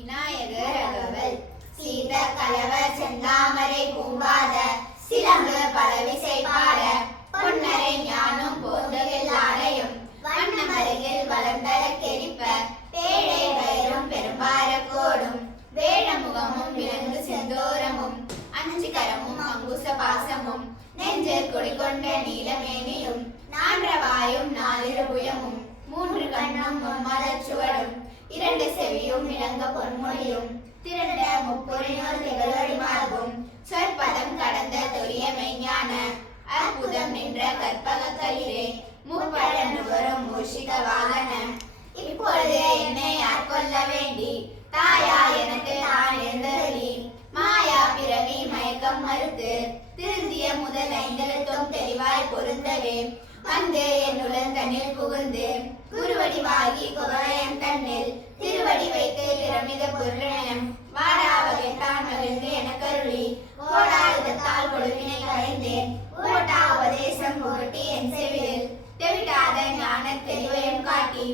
விநாயகர் அகவல் சீத கலவ செந்தாமரை பூம்பாத சிலம்பு பலவிசை பாட பொன்னரை ஞானம் போந்தெல்லாரையும் வண்ணமருகில் வளர்ந்தர கெரிப்ப பேழை வயிறும் பெரும்பார கோடும் வேழமுகமும் விலங்கு செந்தோரமும் அஞ்சு கரமும் அங்குச பாசமும் நெஞ்சில் குடிகொண்ட நீலமேனியும் நான்றவாயும் நாலிருபுயமும் மூன்று கண்ணும் மும்மதச்சுவடும் இரண்டு செவியும் விளங்க பொன்மொழியும் திரண்ட முப்பொறியோர் திகழொளி மார்பும் சொற்பதம் கடந்த தொரிய மெய்ஞான அற்புதம் நின்ற கற்பக களிரே முப்பழன்று வரும் மூஷிக வாகன இப்பொழுது என்னை ஆட்கொள்ள வேண்டி தாயா எனக்கு நான் எழுந்தருளி மாயா பிறவி மயக்கம் மறுத்து திருந்திய முதல் ஐந்தெழுத்தும் தெளிவாய் பொருந்தவே வந்து என்னுடன் தன்னில் புகுந்து குருவடிவாகி குவளையம் தன்னில் திருவடி வைத்து பிரமித பொருளனம் வாடா வகைத்தான் மகிழ்ந்து எனக்கருளி கோடாயுதத்தால் கொடுவினை களைந்தேன் ஓட்டா உபதேசம் புகட்டி என் செவியில் தெவிட்டாத ஞான தெளிவையும் காட்டி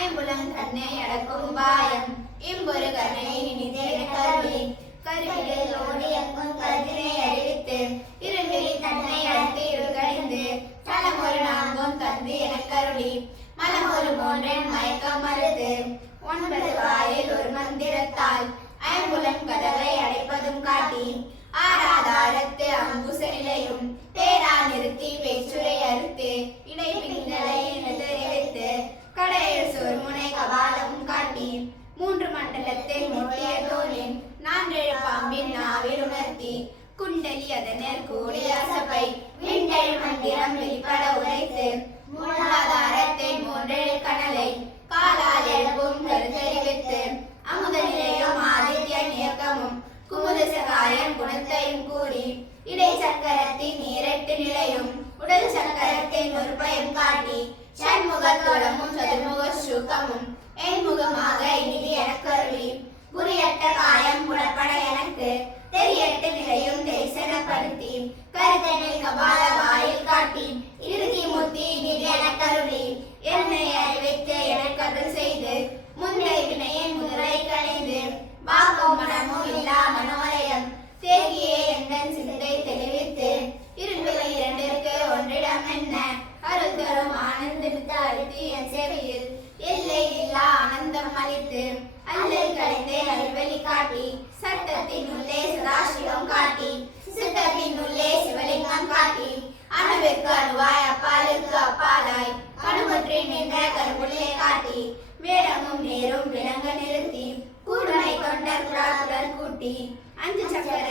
ஐம்புலம் தன்னை அடக்கும் உபாயம் இம்பொரு கருணை நினைந்து எனக்கருளி கருவிலில் ஓடி எங்கும் கருத்தினை அறிவித்து இருவிழி தன்னை அழைத்து இருகழிந்து தலமொரு நான்கும் தந்து எனக்கருளி மலமொரு மூன்றன் மயக்கம் மறுத்து 9 வாயில் ஒரு மந்திரத்தால் ஐம்புலன் கதவை அடைப்பதும் காட்டி ஆராதாரத்து அங்குச நிலையும் பேரா நிறுத்தி பேச்சுரை அறுத்து இடைப்பிங்களை தெரிவித்து கடையில் சொர்முனை கபாலமும் காட்டி 3 மண்டலத்தில் முட்டிய தோளின் 4 பாம்பின் நாவில் உணர்த்தி குண்டலி அதனில் கூடிய சபை விண்டல் மந்திரம் வெளிப்பட உரைத்து மூலாதாரத்தை 3 கணலை காலால் எழுப்பும் கருத்தறிவித்து அமுத நிலையும் ஆதித்ய இயக்கமும் குமுத சகாயம் குணத்தையும் கூறி இடை சக்கரத்தின் 8 நிலையும் உடல் சக்கரத்தின் ஒரு பயம் காட்டி ஷண்முகத்தோடமும் சதுர்முக சுகமும் என்முகமாக இனிது எனக்கருளி குறியட்ட காயம் புலப்பட எனக்கு தெரியட்டு நிலையும் தரிசனப்படுத்தி கருத்தனில் கபால வாயில் காட்டி இறுதி முத்தி இனிது எனக்கருளி என்னை அறிவித்து எனக்கருள் செய்து முன்னை வினையின் முதலை களைந்து வாக்கும் மனமும் இல்லா மனோலயம் தேகியே எந்தன் சிந்தை தெளிவித்து இரும்பில் 2ற்கு ஒன்றிடம் என்ன அருள் தரும் ஆனந்தமித்து அழுத்தி என் சேவையில் எல்லை இல்லா ஆனந்தம் அளித்து அல்லல் களைந்தே அல்வெளி காட்டி சட்டத்தின் உள்ளே சதாசிவம் காட்டி சித்தத்தின் உள்ளே சிவலிங்கம் காட்டி அணுவிற்கு அணுவாய் அப்பாலுக்கு அப்பாலாய் கணுமற்றி நின்ற கருமுள்ளே காட்டி வேடமும் நேரும் விளங்க நிறுத்தி கூடுமை கொண்ட குடாத்துடன் கூட்டி 5 சக்கர